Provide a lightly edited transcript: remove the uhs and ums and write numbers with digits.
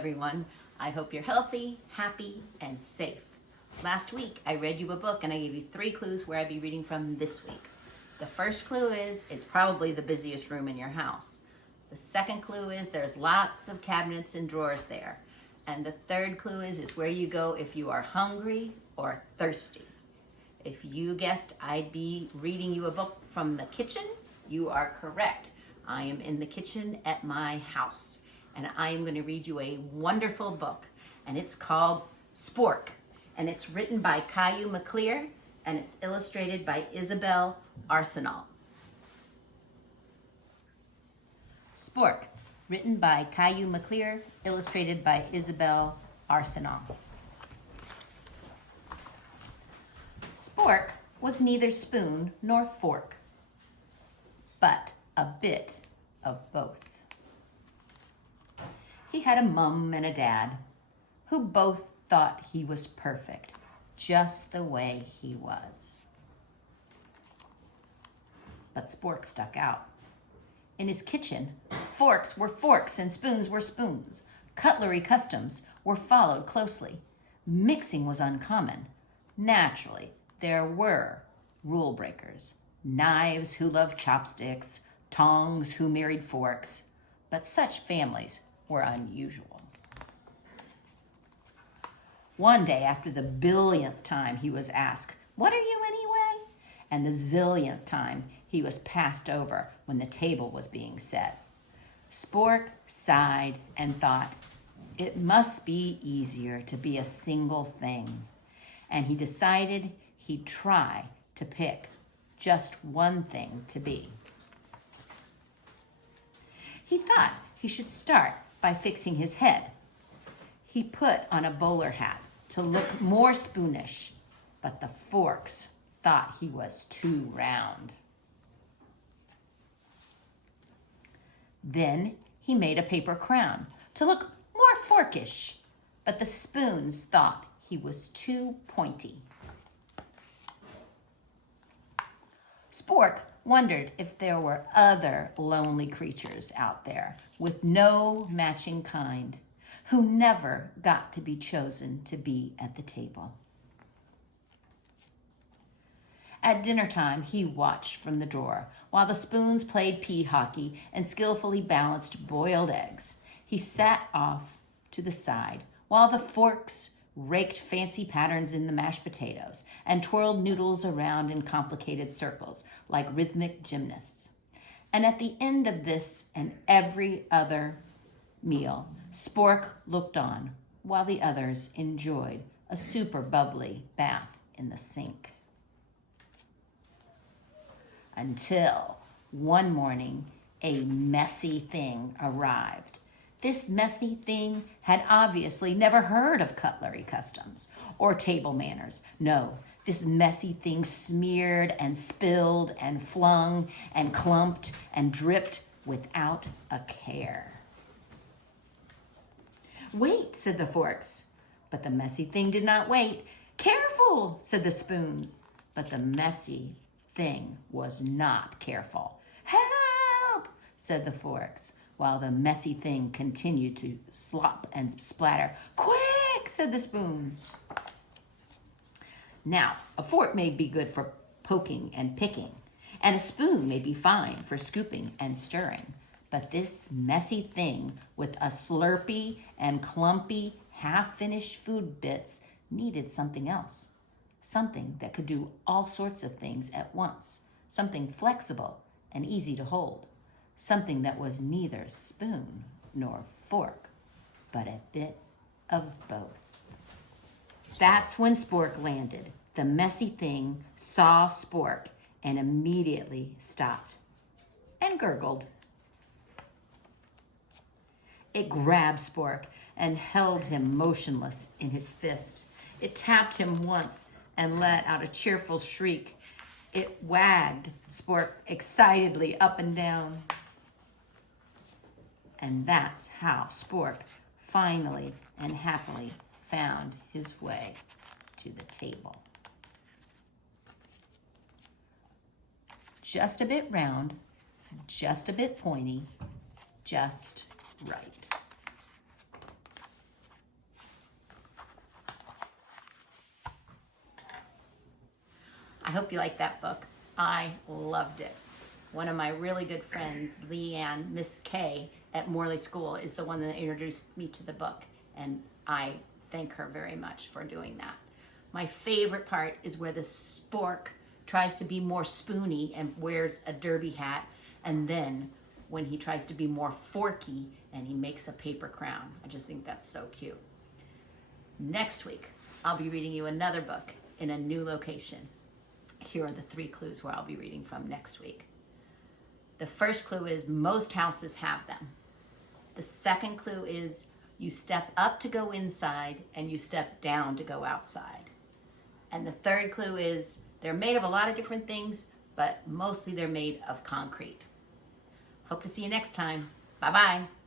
everyone. I hope you're healthy, happy, and safe. Last week, I read you a book and I gave you 3 clues where I'd be reading from this week. The first clue is it's probably the busiest room in your house. The second clue is there's lots of cabinets and drawers there. And the third clue is it's where you go if you are hungry or thirsty. If you guessed I'd be reading you a book from the kitchen, you are correct. I am in the kitchen at my house, and I am going to read you a wonderful book, and it's called Spork, and it's written by Caillou McClear, and it's illustrated by Isabel Arsenal. Spork, written by Caillou McClear, illustrated by Isabel Arsenal. Spork was neither spoon nor fork, but a bit of both. He had a mum and a dad who both thought he was perfect, just the way he was. But Spork stuck out. In his kitchen, forks were forks and spoons were spoons. Cutlery customs were followed closely. Mixing was uncommon. Naturally, there were rule breakers, knives who loved chopsticks, tongs who married forks, but such families were unusual. One day, after the billionth time he was asked, "What are you anyway?" and the zillionth time he was passed over when the table was being set, Spork sighed and thought, it must be easier to be a single thing, and he decided he'd try to pick just one thing to be. He thought he should start by fixing his head. He put on a bowler hat to look more spoonish, but the forks thought he was too round. Then he made a paper crown to look more forkish, but the spoons thought he was too pointy. Spork wondered if there were other lonely creatures out there with no matching kind who never got to be chosen to be at the table. At dinner time, he watched from the drawer while the spoons played pea hockey and skillfully balanced boiled eggs. He sat off to the side while the forks raked fancy patterns in the mashed potatoes and twirled noodles around in complicated circles like rhythmic gymnasts. And at the end of this and every other meal, Spork looked on while the others enjoyed a super bubbly bath in the sink. Until one morning, a messy thing arrived. This messy thing had obviously never heard of cutlery customs or table manners. No, this messy thing smeared and spilled and flung and clumped and dripped without a care. "Wait," said the forks, but the messy thing did not wait. "Careful," said the spoons, but the messy thing was not careful. "Help," said the forks, while the messy thing continued to slop and splatter. "Quick," said the spoons. Now, a fork may be good for poking and picking, and a spoon may be fine for scooping and stirring, but this messy thing with a slurpy and clumpy, half-finished food bits needed something else, something that could do all sorts of things at once, something flexible and easy to hold, something that was neither spoon nor fork, but a bit of both. That's when Spork landed. The messy thing saw Spork and immediately stopped and gurgled. It grabbed Spork and held him motionless in his fist. It tapped him once and let out a cheerful shriek. It wagged Spork excitedly up and down. And that's how Spork finally and happily found his way to the table. Just a bit round, just a bit pointy, just right. I hope you like that book. I loved it. One of my really good friends, Leanne, Miss K at Morley School, is the one that introduced me to the book, and I thank her very much for doing that. My favorite part is where the Spork tries to be more spoony and wears a derby hat, and then when he tries to be more forky and he makes a paper crown. I just think that's so cute. Next week, I'll be reading you another book in a new location. Here are the 3 clues where I'll be reading from next week. The first clue is most houses have them. The second clue is you step up to go inside and you step down to go outside. And the third clue is they're made of a lot of different things, but mostly they're made of concrete. Hope to see you next time. Bye-bye.